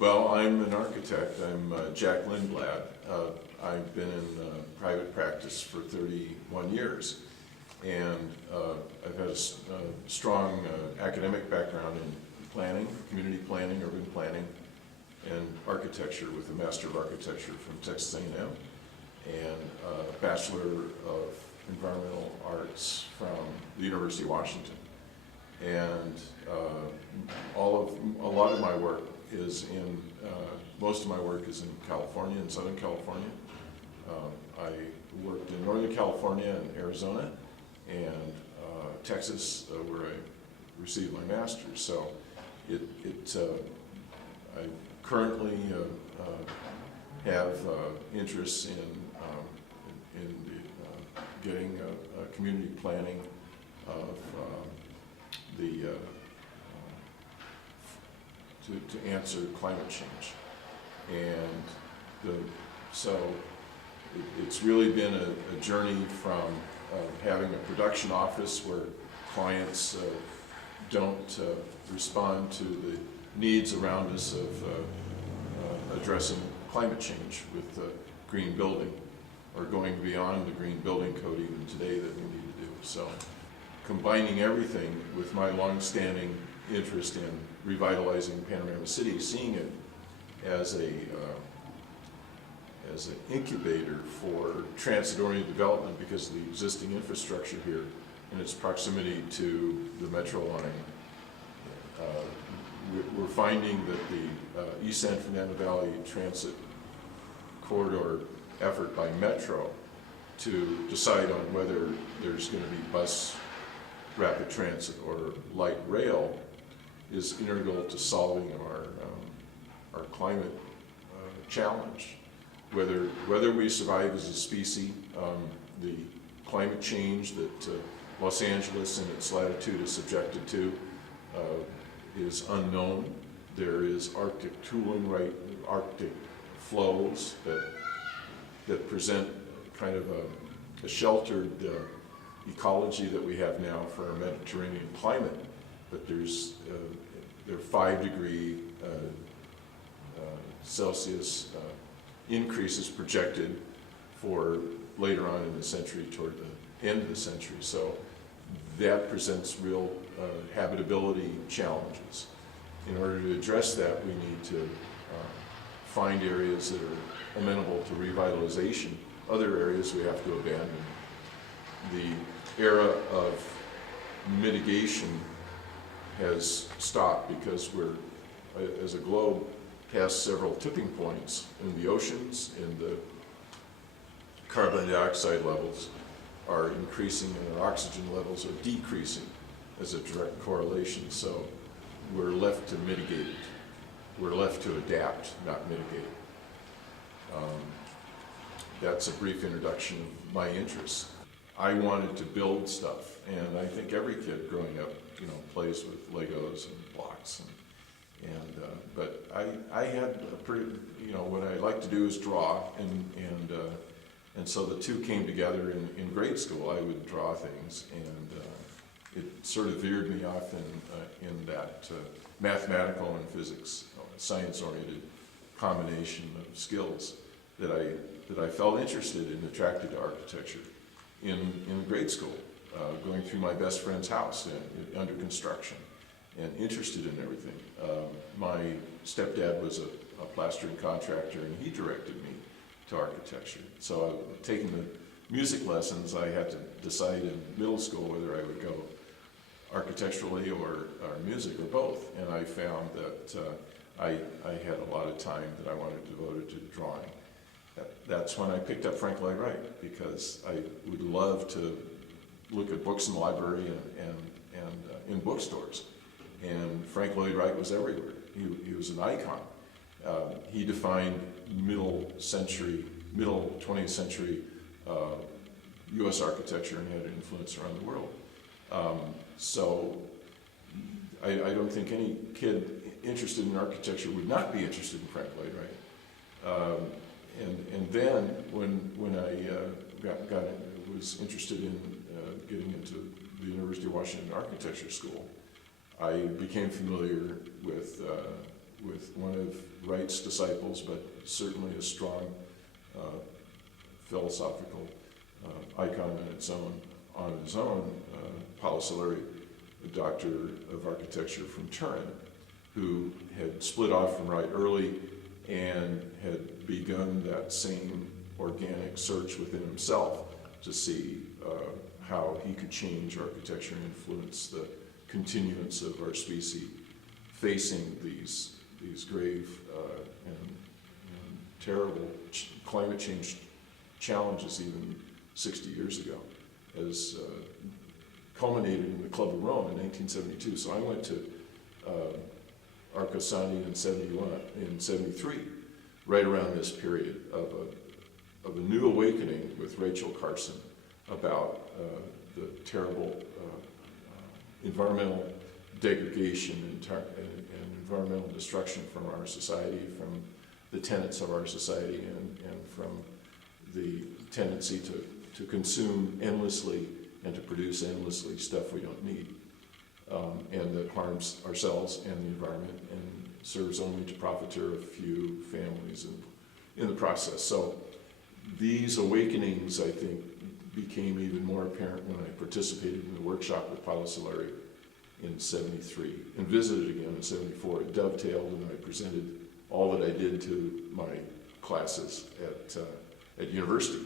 Well, I'm an architect. I'm Jack Lindblad. I've been in private practice for 31 years, and I've had a strong academic background in planning, community planning, urban planning, and architecture with a Master of Architecture from Texas A&M, and a Bachelor of Environmental Arts from the University of Washington. And a lot of my work is in, most of my work is in California, in Southern California. I worked in Northern California and Arizona and Texas, where I received my master's. So I currently have interests in getting a community planning of to answer climate change, and so it's really been a journey from having a production office where clients don't respond to the needs around us of addressing climate change with green building, or going beyond the green building code even today that we need to do. So combining everything with my long-standing interest in revitalizing Panorama City, seeing it as an incubator for transit-oriented development because of the existing infrastructure here and its proximity to the Metro line. We're finding that the East San Fernando Valley Transit Corridor effort by Metro to decide on whether there's going to be bus rapid transit or light rail is integral to solving our climate challenge. Whether we survive as a species, the climate change that Los Angeles and its latitude is subjected to is unknown. There is Arctic cooling, Arctic flows that present kind of a sheltered ecology that we have now for our Mediterranean climate, but there are 5-degree Celsius increases projected for later on in the century, toward the end of the century. So that presents real habitability challenges. In order to address that, we need to find areas that are amenable to revitalization. Other areas we have to abandon. The era of mitigation has stopped because we're, as a globe, past several tipping points in the oceans, and the carbon dioxide levels are increasing and our oxygen levels are decreasing as a direct correlation. So we're left to mitigate it. We're left to adapt, not mitigate. That's a brief introduction of my interests. I wanted to build stuff, and I think every kid growing up, plays with Legos and blocks, but I had a pretty, what I like to do is draw, and so the two came together in grade school. I would draw things, and it sort of veered me off in that mathematical and physics, science-oriented combination of skills that I felt interested and attracted to architecture in grade school, going through my best friend's house under construction, and interested in everything. My stepdad was a plastering contractor, and he directed me to architecture. So taking the music lessons, I had to decide in middle school whether I would go architecturally or music or both, and I found that I had a lot of time that I wanted devoted to drawing. That's when I picked up Frank Lloyd Wright, because I would love to look at books in the library and in bookstores. And Frank Lloyd Wright was everywhere. He was an icon. He defined middle 20th century U.S. architecture and had an influence around the world. So I don't think any kid interested in architecture would not be interested in Frank Lloyd Wright. And then when I was interested in getting into the University of Washington Architecture School, I became familiar with with one of Wright's disciples, but certainly a strong philosophical icon on his own, Paolo Soleri, a doctor of architecture from Turin, who had split off from Wright early and had begun that same organic search within himself to see how he could change architecture and influence the continuance of our species facing these grave and terrible climate change challenges even 60 years ago, as culminated in the Club of Rome in 1972. So I went to Arcosani in 73, right around this period of a new awakening with Rachel Carson about the terrible environmental degradation and environmental destruction from our society, from the tenets of our society, and from the tendency to consume endlessly and to produce endlessly stuff we don't need, and that harms ourselves and the environment and serves only to profiteer a few families in the process. So these awakenings, I think, became even more apparent when I participated in the workshop with Paolo Soleri in 73 and visited again in 74. It dovetailed, and I presented all that I did to my classes at university.